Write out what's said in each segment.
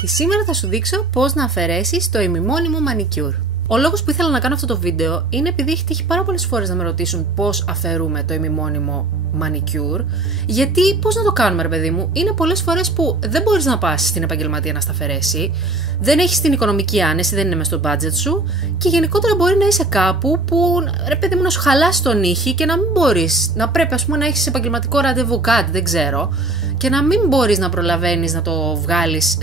και σήμερα θα σου δείξω πώς να αφαιρέσεις το ημιμόνιμο μανικιούρ. Ο λόγος που ήθελα να κάνω αυτό το βίντεο είναι επειδή έχει τύχει πάρα πολλές φορές να με ρωτήσουν πώς αφαιρούμε το ημιμόνιμο μανικιούρ. Γιατί πώς να το κάνουμε, ρε παιδί μου, είναι πολλές φορές που δεν μπορείς να πας στην επαγγελματία να στα αφαιρέσει, δεν έχεις την οικονομική άνεση, δεν είναι μες στο budget σου και γενικότερα μπορεί να είσαι κάπου που, ρε παιδί μου, να σου χαλάσει τον νύχι και να μην μπορείς, να πρέπει ας πούμε να έχεις επαγγελματικό ραντεβού, κάτι, δεν ξέρω, και να μην μπορείς να προλαβαίνεις να το βγάλεις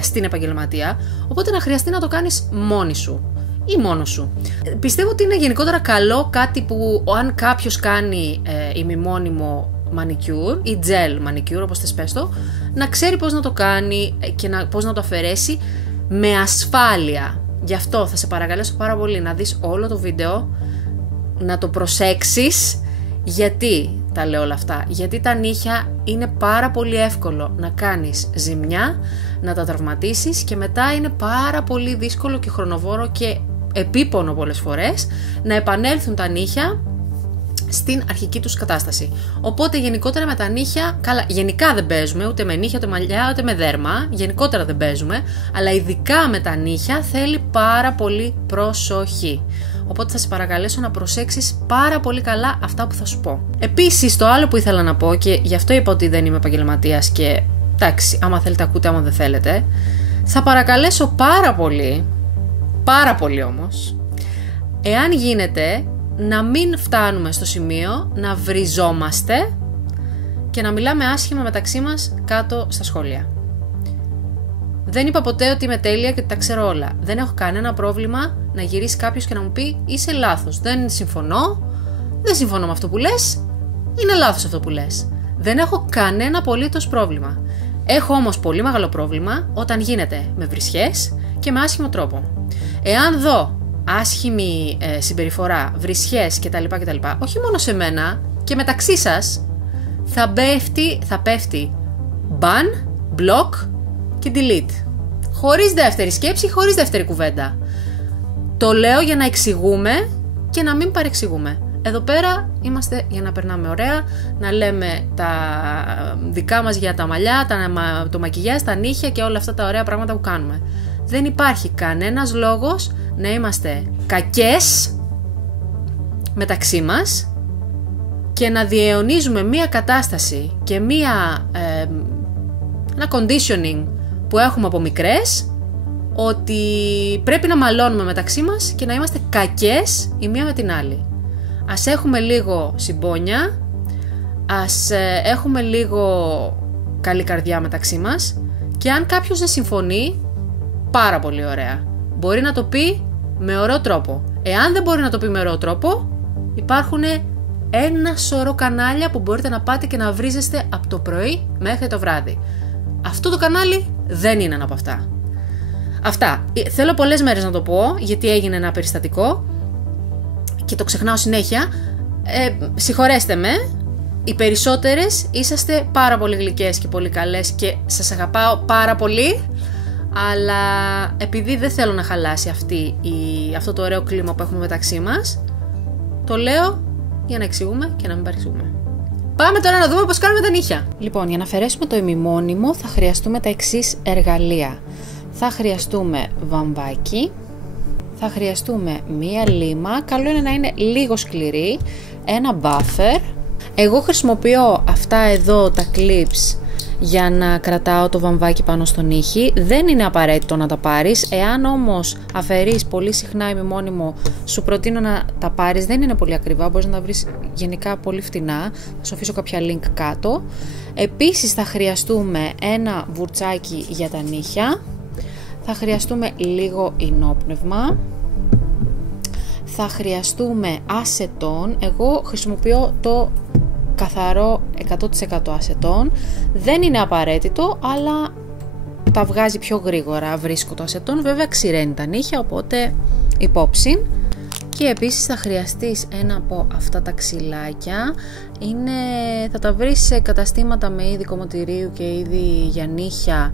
στην επαγγελματία, οπότε να χρειαστεί να το κάνεις μόνη σου ή μόνος σου. Πιστεύω ότι είναι γενικότερα καλό κάτι που αν κάποιος κάνει ημιμόνιμο μανικιούρ ή gel μανικιούρ, όπως θες πες το, να ξέρει πώς να το κάνει και πώς να το αφαιρέσει με ασφάλεια. Γι' αυτό θα σε παρακαλέσω πάρα πολύ να δεις όλο το βίντεο, να το προσέξεις. Γιατί τα λέω όλα αυτά? Γιατί τα νύχια είναι πάρα πολύ εύκολο να κάνεις ζημιά, να τα τραυματίσεις και μετά είναι πάρα πολύ δύσκολο και χρονοβόρο και επίπονο πολλές φορές να επανέλθουν τα νύχια στην αρχική τους κατάσταση. Οπότε γενικότερα με τα νύχια, καλά, γενικά δεν παίζουμε ούτε με νύχια, ούτε μαλλιά, ούτε με δέρμα, γενικότερα δεν παίζουμε, αλλά ειδικά με τα νύχια θέλει πάρα πολύ προσοχή. Οπότε θα σε παρακαλέσω να προσέξεις πάρα πολύ καλά αυτά που θα σου πω. Επίσης, το άλλο που ήθελα να πω, και γι' αυτό είπα ότι δεν είμαι επαγγελματίας και εντάξει, άμα θέλετε ακούτε, άμα δεν θέλετε, θα παρακαλέσω πάρα πολύ όμως, εάν γίνεται, να μην φτάνουμε στο σημείο να βριζόμαστε και να μιλάμε άσχημα μεταξύ μας κάτω στα σχόλια. Δεν είπα ποτέ ότι είμαι τέλεια και ότι τα ξέρω όλα. Δεν έχω κανένα πρόβλημα να γυρίσει κάποιος και να μου πει είσαι λάθος. Δεν συμφωνώ με αυτό που λες, είναι λάθος αυτό που λες. Δεν έχω κανένα απολύτως πρόβλημα. Έχω όμως πολύ μεγάλο πρόβλημα όταν γίνεται με βρισιές και με άσχημο τρόπο. Εάν δω άσχημη συμπεριφορά, βρισιές κτλ, όχι μόνο σε μένα και μεταξύ σας, θα πέφτει ban, block και delete. Χωρίς δεύτερη σκέψη, χωρίς δεύτερη κουβέντα. Το λέω για να εξηγούμε και να μην παρεξηγούμε. Εδώ πέρα είμαστε για να περνάμε ωραία, να λέμε τα δικά μας για τα μαλλιά, το μακιγιάζ, τα νύχια και όλα αυτά τα ωραία πράγματα που κάνουμε. Δεν υπάρχει κανένας λόγος να είμαστε κακές μεταξύ μας και να διαιωνίζουμε μία κατάσταση και ένα conditioning που έχουμε από μικρές, ότι πρέπει να μαλώνουμε μεταξύ μας και να είμαστε κακές η μία με την άλλη. Ας έχουμε λίγο συμπόνια, ας έχουμε λίγο καλή καρδιά μεταξύ μας και αν κάποιος δεν συμφωνεί, πάρα πολύ ωραία, μπορεί να το πει με ωραίο τρόπο. Εάν δεν μπορεί να το πει με ωραίο τρόπο, υπάρχουν ένα σωρό κανάλια που μπορείτε να πάτε και να βρίζεστε από το πρωί μέχρι το βράδυ. Αυτό το κανάλι δεν είναι ένα από αυτά. Αυτά. Θέλω πολλές μέρες να το πω, γιατί έγινε ένα περιστατικό και το ξεχνάω συνέχεια. Συγχωρέστε με, οι περισσότερες είσαστε πάρα πολύ γλυκές και πολύ καλές και σας αγαπάω πάρα πολύ, αλλά επειδή δεν θέλω να χαλάσει αυτό το ωραίο κλίμα που έχουμε μεταξύ μας, το λέω για να εξηγούμε και να μην παρεξηγούμε. Πάμε τώρα να δούμε πώς κάνουμε τα νύχια. Λοιπόν, για να αφαιρέσουμε το ημιμόνιμο θα χρειαστούμε τα εξής εργαλεία. Θα χρειαστούμε βαμβάκι, θα χρειαστούμε μία λίμα, καλό είναι να είναι λίγο σκληρή, ένα buffer. Εγώ χρησιμοποιώ αυτά εδώ τα clips για να κρατάω το βαμβάκι πάνω στον νύχι. Δεν είναι απαραίτητο να τα πάρεις. Εάν όμως αφαιρείς πολύ συχνά ημιμόνιμο, σου προτείνω να τα πάρεις. Δεν είναι πολύ ακριβά, μπορείς να τα βρεις γενικά πολύ φτηνά. Θα σου αφήσω κάποια link κάτω. Επίσης θα χρειαστούμε ένα βουρτσάκι για τα νύχια. Θα χρειαστούμε λίγο ινόπνευμα. Θα χρειαστούμε ασετόν. Εγώ χρησιμοποιώ το καθαρό 100% ασετόν. Δεν είναι απαραίτητο, αλλά τα βγάζει πιο γρήγορα. Βρίσκω το ασετόν, βέβαια ξηραίνει τα νύχια, οπότε υπόψη. Και επίσης θα χρειαστείς ένα από αυτά τα ξυλάκια. Θα τα βρεις σε καταστήματα με είδη κομμωτηρίου και είδη για νύχια.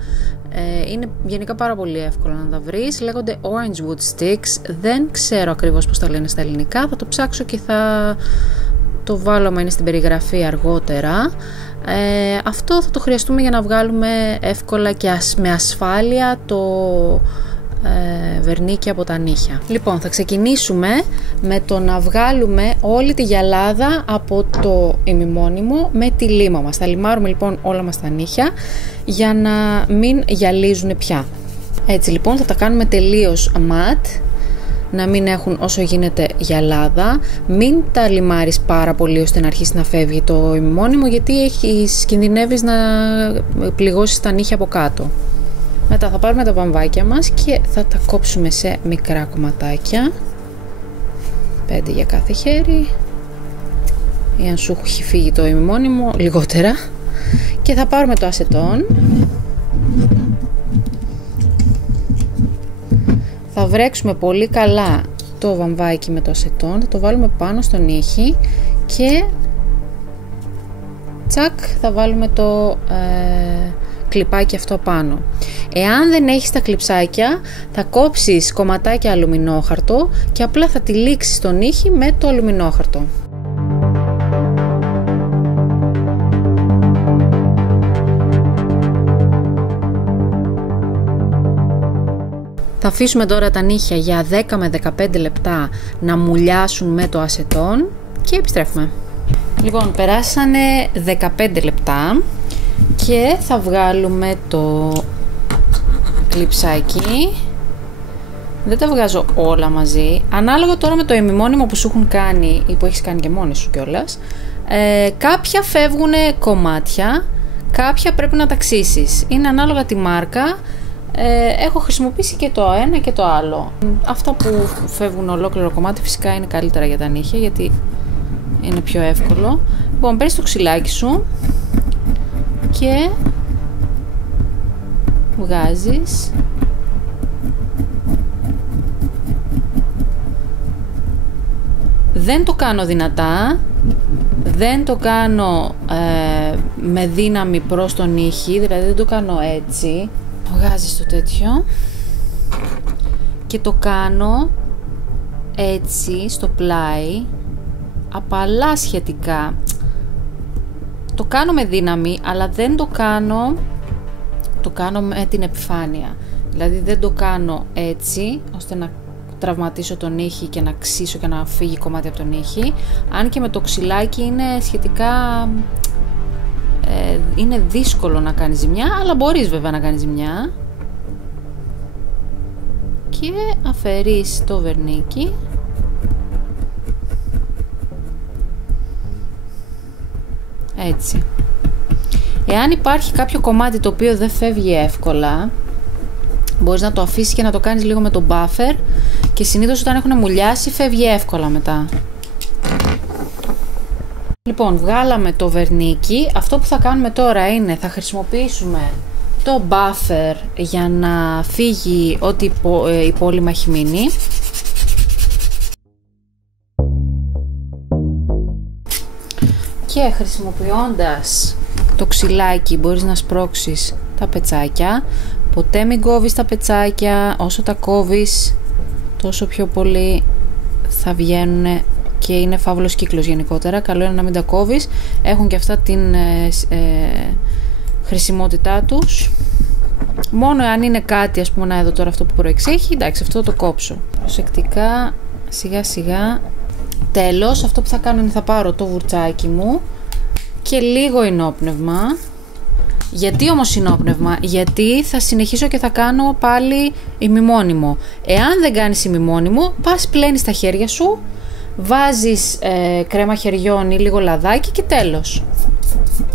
Είναι γενικά πάρα πολύ εύκολο να τα βρεις. Λέγονται Orange Wood Sticks. Δεν ξέρω ακριβώς πώς τα λένε στα ελληνικά. Θα το ψάξω και θα το βάλαμε, είναι στην περιγραφή αργότερα. Αυτό θα το χρειαστούμε για να βγάλουμε εύκολα και με ασφάλεια το βερνίκι από τα νύχια. Λοιπόν, θα ξεκινήσουμε με το να βγάλουμε όλη τη γυαλάδα από το ημιμόνιμο με τη λίμα μας. Θα λιμάρουμε λοιπόν όλα μας τα νύχια για να μην γυαλίζουν πια. Έτσι λοιπόν θα τα κάνουμε τελείως ματ, να μην έχουν όσο γίνεται γυαλάδα. Μην τα λιμάρεις πάρα πολύ ώστε να αρχίσει να φεύγει το ημιμόνιμο, γιατί κινδυνεύεις να πληγώσεις τα νύχια από κάτω. Μετά θα πάρουμε τα βαμβάκια μας και θα τα κόψουμε σε μικρά κομματάκια, 5 για κάθε χέρι, ή αν σου έχει φύγει το ημιμόνιμο λιγότερα, και θα πάρουμε το ασετόν, θα βρέξουμε πολύ καλά το βαμβάκι με το ασετόν, θα το βάλουμε πάνω στον ήχη και τσακ θα βάλουμε το κλιπάκι αυτό πάνω. Εάν δεν έχεις τα κλιψάκια, θα κόψεις κομματάκια αλουμινόχαρτο και απλά θα τυλίξεις τον ήχη με το αλουμινόχαρτο. Θα αφήσουμε τώρα τα νύχια για 10 με 15 λεπτά να μουλιάσουν με το ασετόν και επιστρέφουμε. Λοιπόν, περάσανε 15 λεπτά και θα βγάλουμε το κλιψάκι. Δεν τα βγάζω όλα μαζί, ανάλογα τώρα με το ημιμόνιμο που σου έχουν κάνει ή που έχεις κάνει και μόνη σου κιόλας. Κάποια φεύγουν κομμάτια, κάποια πρέπει να τα ξύσεις. Είναι ανάλογα τη μάρκα. Έχω χρησιμοποιήσει και το ένα και το άλλο. Αυτά που φεύγουν ολόκληρο κομμάτι φυσικά είναι καλύτερα για τα νύχια, γιατί είναι πιο εύκολο. Λοιπόν, παίρνεις το ξυλάκι σου και βγάζεις δεν το κάνω δυνατά, δεν το κάνω με δύναμη προς τον ήχη, δηλαδή δεν το κάνω έτσι. Βγάζεις το τέτοιο και το κάνω έτσι στο πλάι, απαλά σχετικά. Το κάνω με δύναμη, αλλά δεν το κάνω, το κάνω με την επιφάνεια. Δηλαδή δεν το κάνω έτσι ώστε να τραυματίσω τον ήχη και να ξύσω και να φύγει κομμάτι από τον ήχη. Αν και με το ξυλάκι είναι σχετικά είναι δύσκολο να κάνεις ζημιά, αλλά μπορείς βέβαια να κάνεις ζημιά. Και αφαιρείς το βερνίκι έτσι. Εάν υπάρχει κάποιο κομμάτι το οποίο δεν φεύγει εύκολα, μπορείς να το αφήσεις και να το κάνεις λίγο με το buffer, και συνήθως όταν έχουν μουλιάσει φεύγει εύκολα μετά. Λοιπόν, βγάλαμε το βερνίκι. Αυτό που θα κάνουμε τώρα είναι θα χρησιμοποιήσουμε το buffer για να φύγει ό,τι υπόλοιμα έχει μείνει. Και χρησιμοποιώντας το ξυλάκι μπορείς να σπρώξεις τα πετσάκια. Ποτέ μην κόβεις τα πετσάκια, όσο τα κόβεις τόσο πιο πολύ θα βγαίνουν και είναι φαύλος κύκλος γενικότερα. Καλό είναι να μην τα κόβεις, έχουν και αυτά την χρησιμότητά τους. Μόνο αν είναι κάτι, ας πούμε, να εδώ τώρα αυτό που προεξέχει, εντάξει, αυτό το κόψω προσεκτικά, σιγά σιγά. Τέλος, αυτό που θα κάνω είναι θα πάρω το βουρτσάκι μου και λίγο ενόπνευμα. Γιατί όμως ενόπνευμα? Γιατί θα συνεχίσω και θα κάνω πάλι ημιμόνιμο. Εάν δεν κάνεις ημιμόνιμο, πας πλένεις τα χέρια σου, βάζεις κρέμα χεριών ή λίγο λαδάκι και τέλος.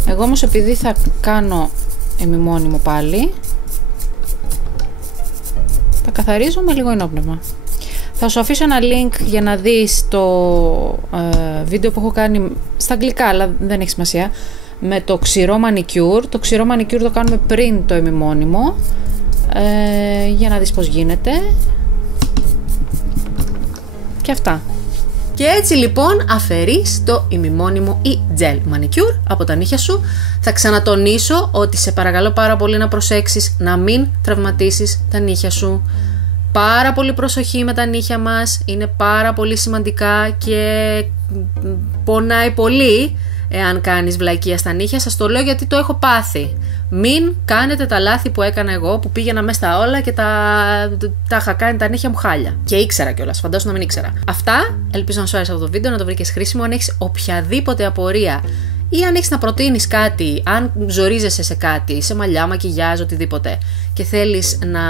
Εγώ όμως επειδή θα κάνω ημιμόνιμο πάλι, τα καθαρίζω με λίγο ενόπνευμα. Θα σου αφήσω ένα link για να δεις το βίντεο που έχω κάνει στα αγγλικά, αλλά δεν έχει σημασία, με το ξηρό μανικιούρ. Το ξηρό μανικιούρ το κάνουμε πριν το ημιμόνιμο, για να δεις πως γίνεται. Και αυτά. Και έτσι λοιπόν αφαιρείς το ημιμόνιμο ή gel manicure από τα νύχια σου. Θα ξανατονίσω ότι σε παρακαλώ πάρα πολύ να προσέξεις να μην τραυματίσεις τα νύχια σου. πάρα πολύ προσοχή με τα νύχια μας, είναι πάρα πολύ σημαντικά και πονάει πολύ εάν κάνεις βλακεία στα νύχια. Σας το λέω γιατί το έχω πάθει. Μην κάνετε τα λάθη που έκανα εγώ, που πήγαινα μέσα στα όλα και τα είχα κάνει τα νύχια μου χάλια. Και ήξερα κιόλας, φαντάσου να μην ήξερα. Αυτά, ελπίζω να σου άρεσε αυτό το βίντεο, να το βρήκες χρήσιμο. Αν έχεις οποιαδήποτε απορία ή αν έχεις να προτείνεις κάτι, αν ζορίζεσαι σε κάτι, σε μαλλιά, μακιγιάζ, οτιδήποτε, και θέλεις να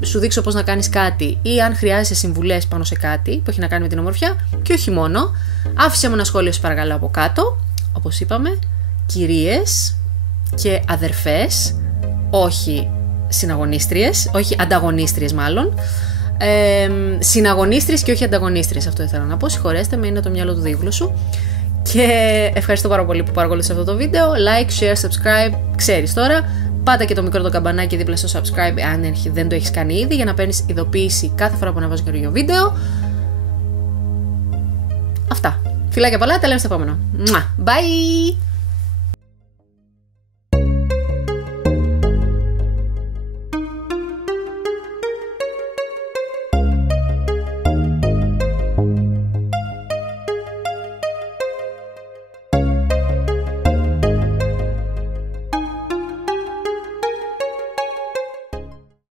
σου δείξω πώς να κάνεις κάτι, ή αν χρειάζεσαι συμβουλές πάνω σε κάτι που έχει να κάνει με την ομορφιά, και όχι μόνο, άφησε μου ένα σχόλιο σου παρακαλώ από κάτω. Όπως είπαμε, κυρίες και αδερφές, όχι συναγωνίστριες, όχι ανταγωνίστριες μάλλον, συναγωνίστριες και όχι ανταγωνίστριες, αυτό ήθελα να πω, συγχωρέστε με, είναι το μυαλό του δίγλου σου. Και ευχαριστώ πάρα πολύ που παρακολουθήσατε αυτό το βίντεο. Like, share, subscribe, ξέρεις τώρα. Πάτα και το μικρό το καμπανάκι δίπλα στο subscribe αν δεν το έχεις κάνει ήδη, για να παίρνεις ειδοποίηση κάθε φορά που αναβάζω καινούργιο βίντεο. Αυτά. Φιλάκια πολλά, τα λέμε στο επόμενο. Bye!